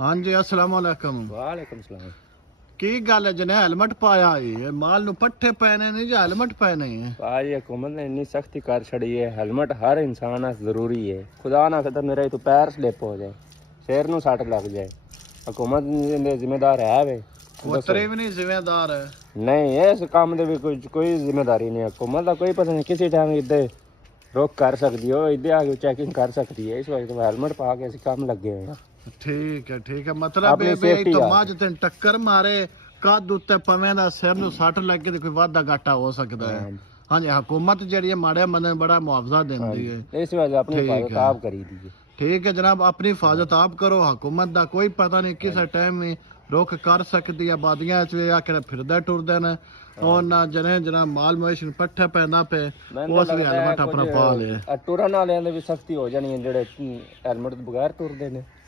ਹਾਂਜੀ अस्सलाम वालेकुम। वालेकुम सलाम। की गल है जने हेलमेट पाया है माल नु पट्ठे पैने नहीं जो हेलमेट पैने है। आज हुकूमत ने इन्नी सख्ती कर छड़ी है, हेलमेट हर इंसान वास्ते जरूरी है। खुदा ना करे मेरा तो पैर स्लिप हो जाए, सिर नु सट लग जाए, हुकूमत ने जिम्मेदार है वे उतरे भी नहीं जिम्मेदार है। नहीं इस काम दे भी कोई जिम्मेदारी नहीं है। हुकूमत का कोई पता नहीं किसी टाइम इधर रोक कर सकती हो, इधर आगे चेकिंग कर सकती है। इस वजह हेलमेट पा के असं काम लगे हुए हैं। ठीक है मतलब अपनी ये safety तो आ। मज तेन टक्कर मारे कद उत्ते पवे दा सिर नु सट लग के कोई वाधा घाटा हो सकता है। हाँ जी हुकूमत जी माड़े बंदे बड़ा मुआवजा देती है। इस वजह अपनी हिफाजत आप करी दी। ठीक है जनाब अपनी हिफाजत आप करो। हुकूमत का कोई पता नहीं किस टाइम में रुख कर सकती है। आबादियां आके फिरदे टुरदे ने और ना जने जना माल मवेशी नूं पट्ठे पैंदा पे उस भी हेलमेट अपना पा ले। टुरन वाले भी सख्ती हो जानी है जेडे हेलमेट तो बगैर टुरदे ने।